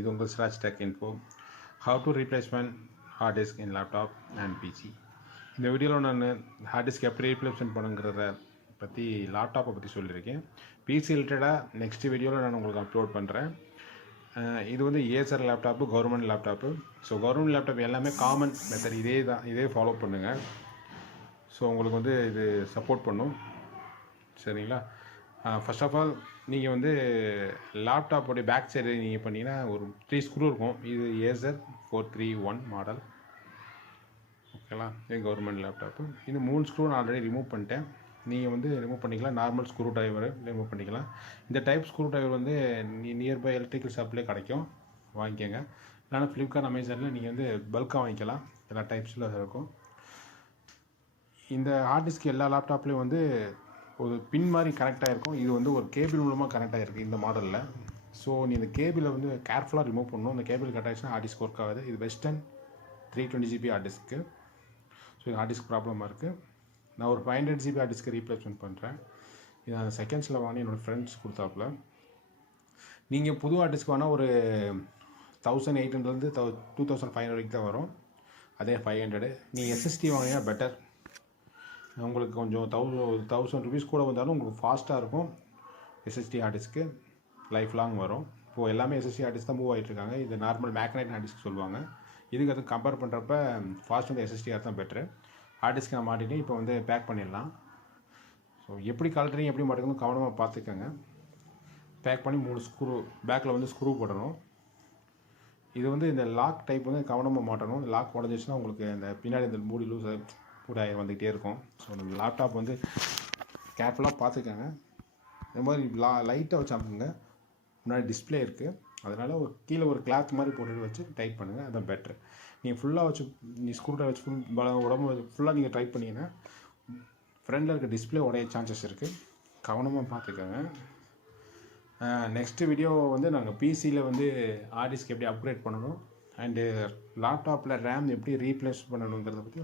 இது உங்கள் Siraj tech info. How to replacement hard disk in laptop and PC. இந்த வீடியோவில் நான் ஹார்ட் டிஸ்க் எப்படி ரீப்ளேஸ்மெண்ட் பண்ணுங்கிறத பற்றி லேப்டாப்பை பற்றி சொல்லியிருக்கேன். பிசி ரிலேட்டடாக நெக்ஸ்ட் வீடியோவில் நான் உங்களுக்கு அப்லோட் பண்ணுறேன். இது வந்து Acer laptop, government laptop. So government laptop எல்லாமே காமன் மெத்தட் இதே ஃபாலோ பண்ணுங்கள். ஸோ உங்களுக்கு வந்து இது சப்போர்ட் பண்ணும். சரிங்களா? ஃபர்ஸ்ட் ஆஃப் ஆல் நீங்கள் வந்து லேப்டாப்போடைய பேக் சைடு நீங்கள் பண்ணிங்கன்னா ஒரு 3 ஸ்க்ரூ இருக்கும். இது ஏசர் 431 மாடல். ஓகேங்களா? இது கவர்மெண்ட் லேப்டாப்பு. இது 3 ஸ்க்ரூ நான் ஆல்ரெடி ரிமூவ் பண்ணிட்டேன். நீங்கள் வந்து ரிமூவ் பண்ணிக்கலாம். நார்மல் ஸ்க்ரூ டிரைவர் ரிமூவ் பண்ணிக்கலாம். இந்த டைப் ஸ்க்ரூ டிரைவர் வந்து நியர்பை எலக்ட்ரிக்கல் ஷாப்லேயே கிடைக்கும், வாங்கிக்கோங்க. இல்லைனா ஃப்ளிப்கார்ட், அமேசானில் நீங்கள் வந்து பல்காக வாங்கிக்கலாம். எல்லா டைப்ஸில் இருக்கும். இந்த ஹார்ட் டிஸ்க் எல்லா லேப்டாப்லேயும் வந்து ஒரு பின் மாதிரி கனெக்டாக இருக்கும். இது வந்து ஒரு கேபிள் மூலமாக கனெக்ட் ஆகிருக்கு இந்த மாடலில். ஸோ நீ இந்த கேபிளை வந்து கேர்ஃபுல்லாக ரிமூவ் பண்ணணும். இந்த கேபிள் கட் ஆகிடுச்சுன்னா ஹார்ட் டிஸ்க் ஒர்க் ஆகுது. இது Western 320 GB hard disk. So இது ஹார்ட் டிஸ்க் ப்ராப்ளமாக இருக்குது. நான் ஒரு 500 GB ஹார்ட் டிஸ்க்கு ரீப்ளேஸ்மெண்ட் பண்ணுறேன். இது நான் செகண்ட்ஸில் வாங்கி என்னோடய ஃப்ரெண்ட்ஸ் கொடுத்தாப்புல. நீங்கள் புது ஹார்ட் டிஸ்க் வேணால் ஒரு 1800 2500 வரைக்கும் தான் வரும். அதே 500. நீங்கள் எஸ்எஸ்டி வாங்கினா பெட்டர். உங்களுக்கு கொஞ்சம் 1000 rupees கூட வந்தாலும் உங்களுக்கு ஃபாஸ்ட்டாக இருக்கும். SST heart disc life long வரும். இப்போது எல்லாமே எஸ்எஸ்டி ஹார்ட் டிஸ்க் தான் மூவ் ஆகிட்டுருக்காங்க. இது நார்மல் மேக்னைட் ஹார்ட் டிஸ்க் சொல்லுவாங்க. இதுக்கு அது கம்பேர் பண்ணுறப்ப ஃபாஸ்ட் வந்து எஸ்எஸ்டி ஹார்ட் தான் பெட்ரு. ஹார்ட் டிஸ்க் நான் மாட்டிட்டு இப்போ வந்து பேக் பண்ணிடலாம். ஸோ எப்படி கலட்டுறீங்க எப்படி மாட்டுக்கணும் கவனமாக பார்த்துக்கோங்க. பேக் பண்ணி 3 ஸ்க்ரூ பேக்கில் வந்து ஸ்க்ரூ போடணும். இது வந்து இந்த லாக் டைப் வந்து கவனமாக மாட்டணும். லாக் உடஞ்சிச்சுன்னா உங்களுக்கு இந்த பின்னாடி இந்த மூடி லூஸ் கூடாக வந்துக்கிட்டே இருக்கும். ஸோ இந்த லேப்டாப் வந்து கேர்ஃபுல்லாக பார்த்துக்கோங்க. இந்த மாதிரி லைட்டாக வச்சு அமுக்குங்க. முன்னாடி டிஸ்பிளே இருக்குது, அதனால் ஒரு கீழே ஒரு கிளாத் மாதிரி போட்டுட்டு வச்சு டைட் பண்ணுங்கள். அதுதான் பெட்ரு. நீங்கள் ஃபுல்லாக வச்சு ஸ்க்ரூ ட்ரைவர் வச்சு உடம்பு ஃபுல்லாக நீங்கள் டைட் பண்ணிங்கன்னா ஃப்ரண்டில் இருக்க டிஸ்பிளே உடைய சான்சஸ் இருக்குது. கவனமாக பார்த்துக்கோங்க. நெக்ஸ்ட்டு வீடியோ வந்து நாங்கள் பிசியில் வந்து ஹார்ட் டிஸ்க் எப்படி அப்கிரேட் பண்ணணும் அண்டு லேப்டாப்பில் ரேம் எப்படி ரீப்ளேஸ் பண்ணணுங்கிறத பற்றி